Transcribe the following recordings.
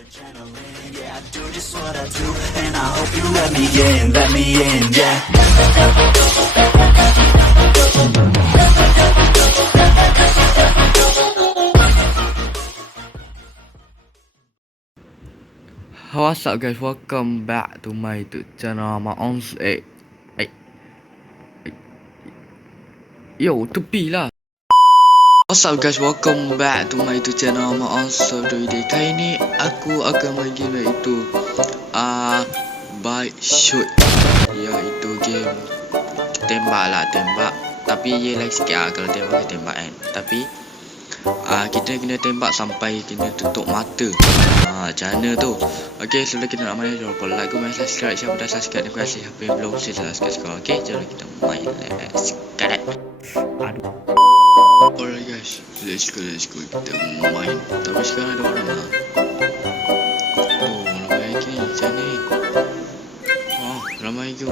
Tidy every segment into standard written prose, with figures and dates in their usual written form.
adrenaline, yeah, I do just what I do, and I hope you let me in, yeah. What's up guys, welcome back to my YouTube channel. I'm on Yo, tepi lah. What's up guys, welcome back to my YouTube channel. I'm on Day. Kali ni aku akan main game iaitu Bite Shoot. Iaitu game tembak. Tapi ia lain sikit lah kalau tembak kan. Tapi kita kena tembak sampai kena tutup mata. Macam mana tu? Okay, sebelum kita nak main, jangan lupa like, comment, subscribe. Siapa dah subscribe, terima kasih. Siapa yang belum, sila subscribe sekarang. Okay, jom kita main. Let's get it. Alright guys, let's go. Kita main. Tapi sekarang ada orang lah. Ramai lagi ni. Macam ni. Ramai lagi.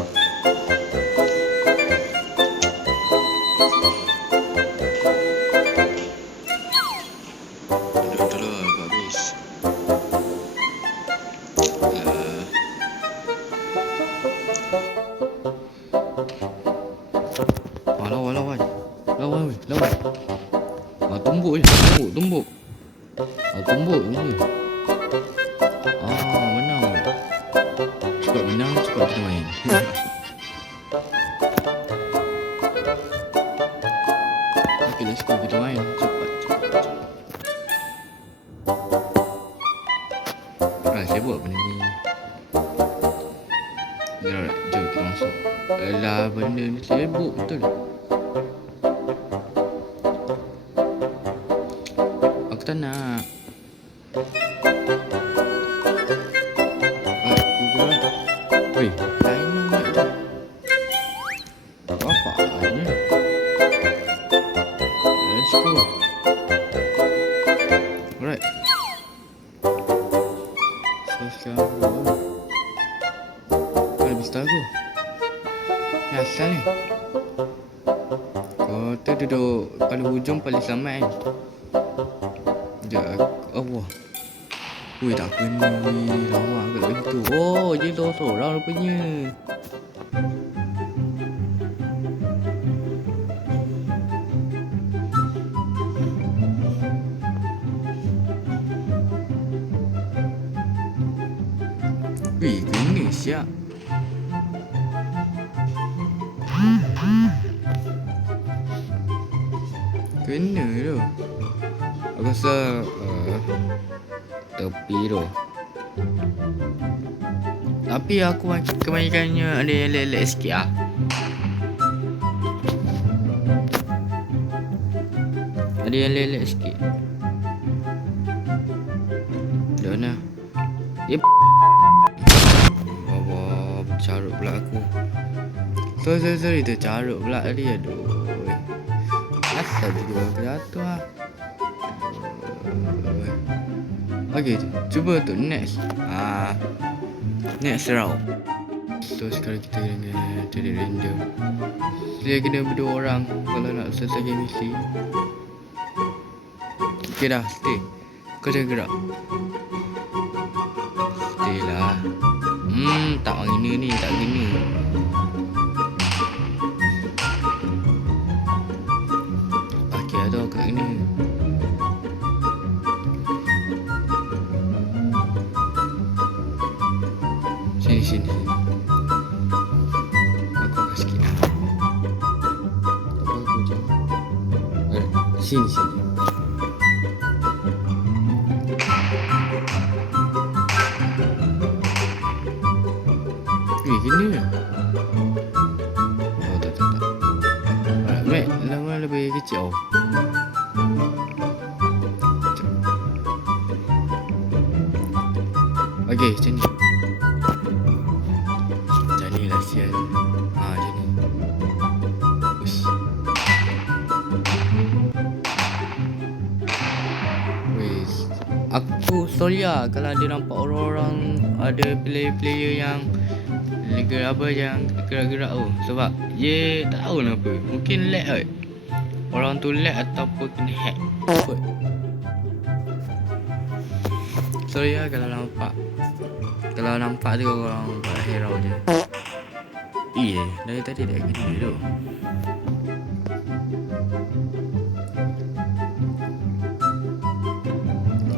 Lawan. Tumbuk je. Tumbuk je. Menang. Cepat menang, cepat kita main. Okay, let's go, kita main. Cepat. Saya buat benda ni. Alright, jom kita masuk. Alah, benda ni sibuk betul. Aku tak nak. Weh, lain nak je. Apa ni? Let's go. Alright. So sekarang habis tahu aku. Ni asal ni. Kau tu duduk paling hujung paling selamat kan. Sekejap. Allah. Weh, tak kena weh. Lama agak begitu. Oh, je seorang rupanya. Weh, kena siap. Kena tu. Aku rasa tepi tu. Tapi aku kebanyakannya ada yang lelek sikit lah. Ada yang lelek sikit. Dah nak. Wah, bercarut pula aku. Sorry, tercarut pula tadi. Aduh. Asal juga aku jatuh lah. Okay, cuba tu next. Next round. So sekarang kita kena jadi ranger. Dia kena berdua orang kalau nak selesai game misi. Okay dah, stay. Kau jangan gerak. Stay lah. Tak gini ni, tak gini. Okay, ada kat gini. Sini. Aku akan sikit lah. Apa aku je? Sini. Gini lah. Oh, tak. Mek, lama lebih kecil. Okay, macam ni. Sial. Macam ni. Ush. Weh. Aku sorry lah kalau ada nampak orang-orang, ada player-player yang yang gerak-gerak tu. Sebab dia tak tahu kenapa. Mungkin lag kot. Orang tu lag ataupun kena hack. Sorry lah kalau nampak. Kalau nampak tu orang buat hero je. Iya, dari tadi dah gini tu.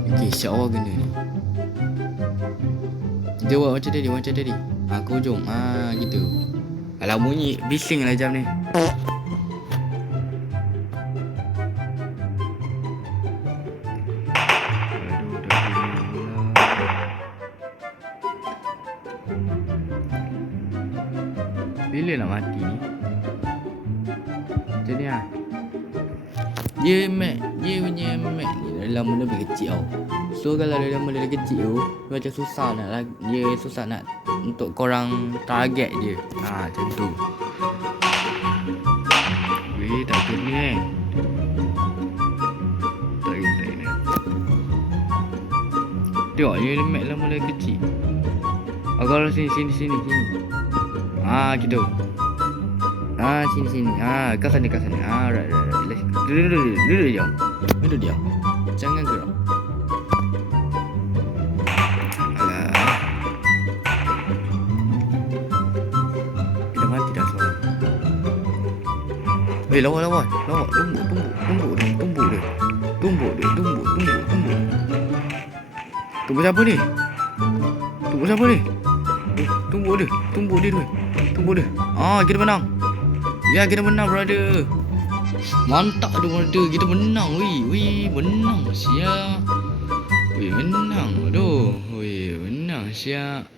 Okay, insyaAllah kena ni. Dia buat macam tadi. Aku hujung. Gitu. Alah bunyi bising lah jam ni. Bila nak mati ni? Macam ni lah. Dia punya Mac ni dalam benda lebih kecil tau. So kalau dalam benda kecil tu macam susah nak untuk korang target je. Macam tu. Weh, tak kena Tak kena. Tengok dia Mac dalam benda kecil. Kalau sini. Gitu. Sini. Kau sana. Right. Duduk diam. Jangan gerak. Alah. Dah mati dah seorang. Lawan. Tumbuk dia. Tumbuk siapa ni? Tumbuk dia tu. Kita menang. Ya, kita menang, brother. Mantap tu, brother. Kita menang, weh. Menang, siap. Menang, siap.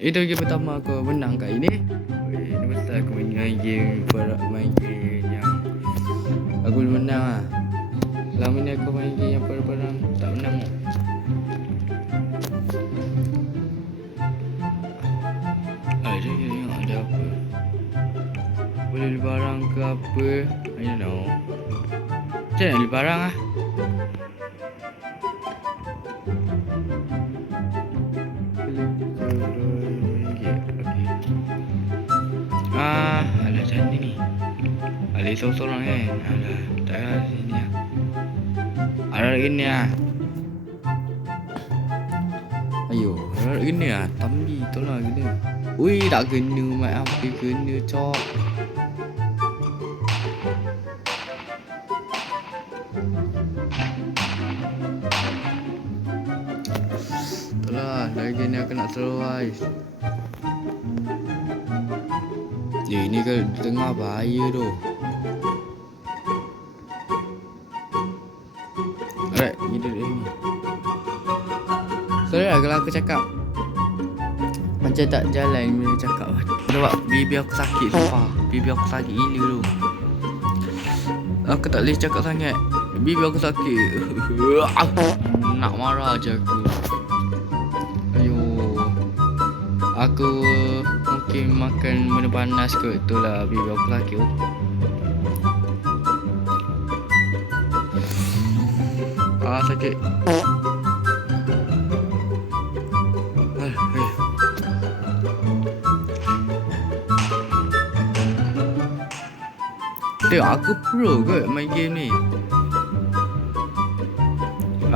Itu game pertama aku menang kali ni. Ini pasal aku main game yang aku belum menang lah. Selama ni aku main game yang perang tak menang. Ada apa? Boleh beli barang ke apa? I don't know. Macam nak beli barang lah? Alah cantik ni. Ada seorang-seorang kan? Alah, tak ada sini lah. Ada lagi ni lah. Ayo, ada lagi ni lah. Tambi, tolong kena. Wih, tak kena mat apa kena cok. Itulah, lagi ni aku nak survive. Ini kalau di tengah bahaya tu. Alright, kita duduk sini. Sorry lah kalau aku cakap macam tak jalan bila cakap. Sebab bibi aku sakit sumpah. Bibi aku sakit gila tu. Aku tak boleh cakap sangat. Bibi aku sakit. Nak marah je aku. Aku mungkin makan benda panas kot. Itulah bibi aku sakit tu. Sakit. Aku pro ke main game ni.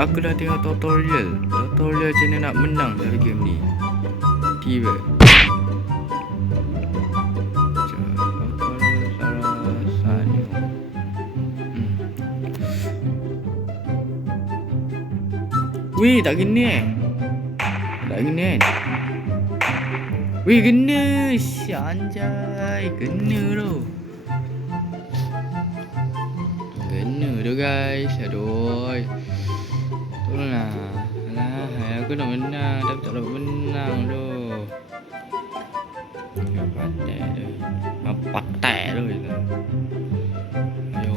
Aku dah tengok tutorial macam mana nak menang dalam game ni. Tiba Weh, tak kena kan? Weh, kena. Anjay, kena tu. Kena tu guys. Aduh. Tolonglah. Alah, aku nak menang tapi tak dapat menang tu. Patai tu. Ayo.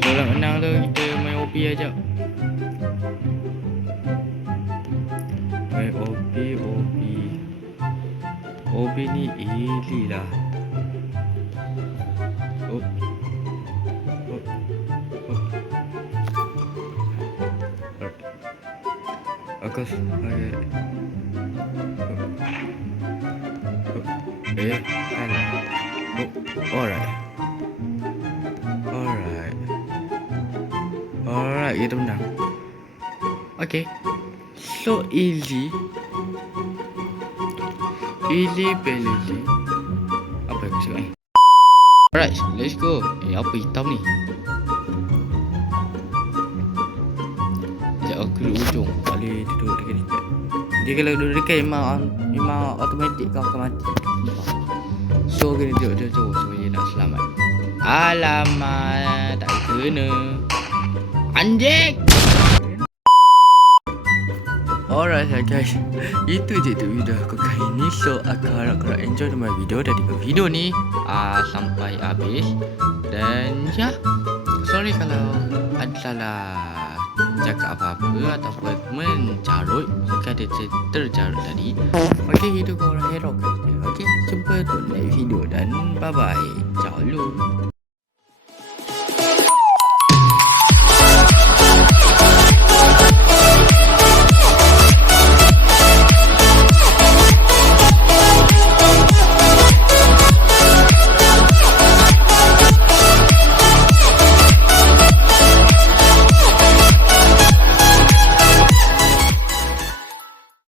Kalau nak menang tu kita main OP aja. Main OP. OP ni easy lah. Aku Alright, kita menang. Okay. So easy. Easy peasy. Apa yang aku cakap ni? Alright, let's go. Apa hitam ni? Sekejap aku duduk ujung. Tak boleh duduk dekat-dekat. Dia kalau duduk dekat memang automatik kau akan mati. So kena duduk jauh-jauh supaya nak selamat. Alamak, tak kena. Anjing! Alright guys, itu je tu video aku kali ni. So aku harap korang enjoy my video dari video ni sampai habis. Dan ya, sorry kalau ada salah cakap apa-apa ataupun mencarut jika ada tercarut tadi. Okay, hidup korang hero guys. Okay, jumpa tu next video dan bye bye. Ciao lu.